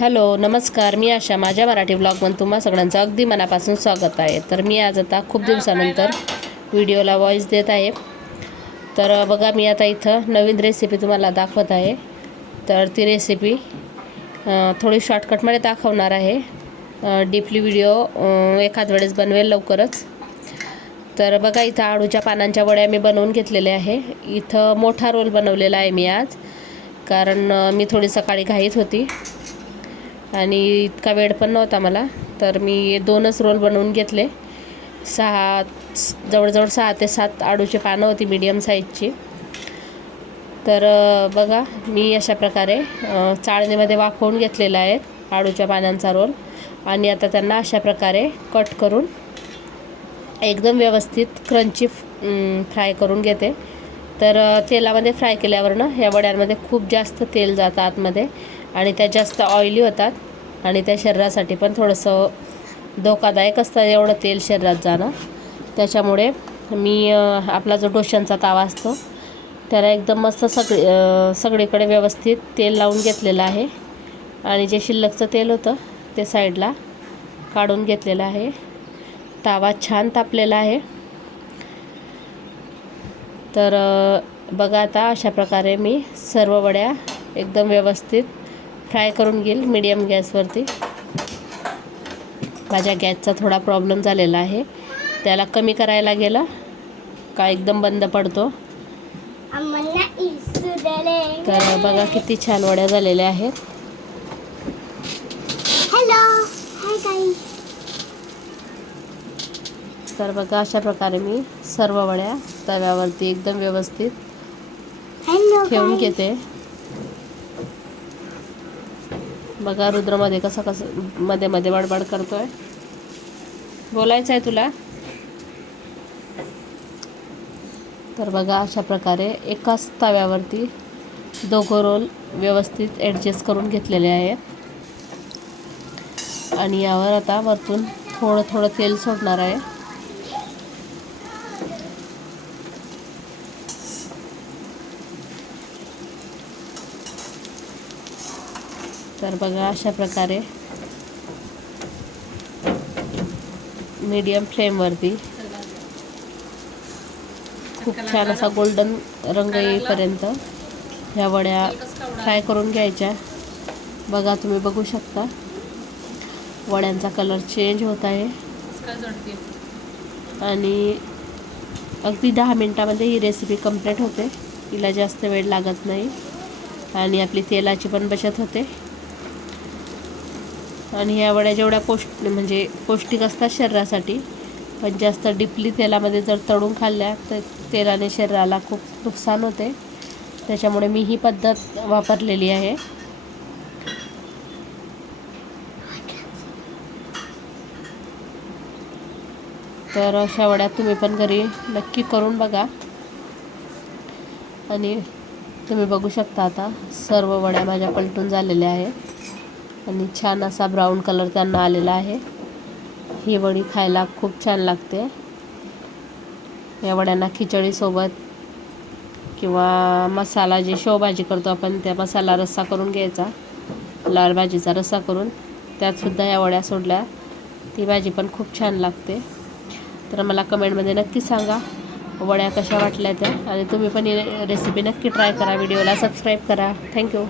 Hello नमस्कार, मी आशा. माझ्या मराठी ब्लॉगमध्ये तुम्हा सगळ्यांचं अगदी मनापासून स्वागत आहे. तर मी आज आता खूप दिवसानंतर व्हिडिओला व्हॉईस देत आहे. तर बघा, मी आता इथं नवीन रेसिपी तुम्हाला दाखवत आहे. तर ती रेसिपी थोडी शॉर्टकटमध्ये दाखवणार आहे. डीपली व्हिडिओ एखाद वेळेस बनवेल लवकरच. तर बघा, इथं आळूच्या पानांच्या वड्या मी बनवून घेतलेल्या आहे. इथं मोठा रोल बनवलेला आहे मी आज, कारण मी थोडी सकाळी घाईत होती आणि इतका वेळ पण नव्हता मला. तर मी 2च रोल बनवून घेतले. जवळजवळ 6 ते 7 आळूची पानं होती मीडियम साईजची. तर बघा, मी अशा प्रकारे चाळणीमध्ये वाफवून घेतलेला आहे आळूच्या पानांचा रोल. आणि आता त्यांना अशा प्रकारे कट करून एकदम व्यवस्थित क्रंची फ्राय करून घेते. तर तेलामध्ये फ्राय केल्यावर ना ह्या वड्यांमध्ये खूप जास्त तेल जातं आतमध्ये आणि त्या जास्त ऑइली होतात आणि त्या शरीरासाठी पण थोडंसं धोकादायक असतं एवढं तेल शरीरात जाणं. त्याच्यामुळे मी आपला जो डोशांचा तावा असतो त्याला एकदम मस्त सगळीकडे व्यवस्थित तेल लावून घेतलेलं आहे. आणि जे शिल्लकचं तेल होतं ते साईडला काढून घेतलेलं आहे. तावा छान तापलेला आहे. तर बघा, आता अशा प्रकारे मी सर्व वड्या एकदम व्यवस्थित फ्राय करून घेईल मीडियम गॅसवरती. माझ्या गॅसचा थोडा प्रॉब्लेम झालेला आहे, त्याला कमी करायला गेलं का एकदम बंद पडतो. तर बघा, किती छान वड्या झालेल्या आहेत. तर बघा, अशा प्रकारे मी सर्व वड्या तव्यावरती एकदम व्यवस्थित ठेवून घेते. बघा, रुद्रमध्ये कसं मध्ये मध्ये बडबड करतोय. बोलायचं आहे तुला? तर बघा, अशा प्रकारे एकाच तव्यावरती 2 रोल व्यवस्थित ॲडजस्ट करून घेतलेले आहेत. आणि यावर आता वरतून थोडं थोडं तेल सोडणार आहे. तर बघा, अशा प्रकारे मीडियम फ्लेमवरती खूप छान असा गोल्डन रंग येईपर्यंत ह्या वड्या फ्राय करून घ्यायच्या. बघा, तुम्ही बघू शकता वड्यांचा कलर चेंज होत आहे. आणि अगदी 10 मिनटामध्ये ही रेसिपी कंप्लीट होते. तिला जास्त वेळ लागत नाही आणि आपली तेलाची पण बचत होते. आणि ह्या वड्या जेवढ्या पौष्टिक असतात शरीरासाठी, पण जास्त डीपली तेलामध्ये जर तळून खाल्ल्या तर तेलाने शरीराला खूप नुकसान होते. त्याच्यामुळे मी ही पद्धत वापरलेली आहे. तर अशा वड्या तुम्ही पण घरी नक्की करून बघा. आणि तुम्ही बघू शकता, आता सर्व वड्या माझ्या पलटून झालेल्या आहेत आणि छान असा ब्राऊन कलर त्यांना आलेला आहे. ही वडी खायला खूप छान लागते. या वड्यांना खिचडीसोबत किंवा मसाला, जे शेवभाजी करतो आपण त्या मसाला रस्सा करून घ्यायचा, लाल भाजीचा रस्सा करून त्यातसुद्धा या वड्या सोडल्या ती भाजी पण खूप छान लागते. तर मला कमेंटमध्ये नक्की सांगा वड्या कशा वाटल्या त्या. आणि तुम्ही पण ही रेसिपी नक्की ट्राय करा. व्हिडिओला सबस्क्राईब करा. थँक्यू.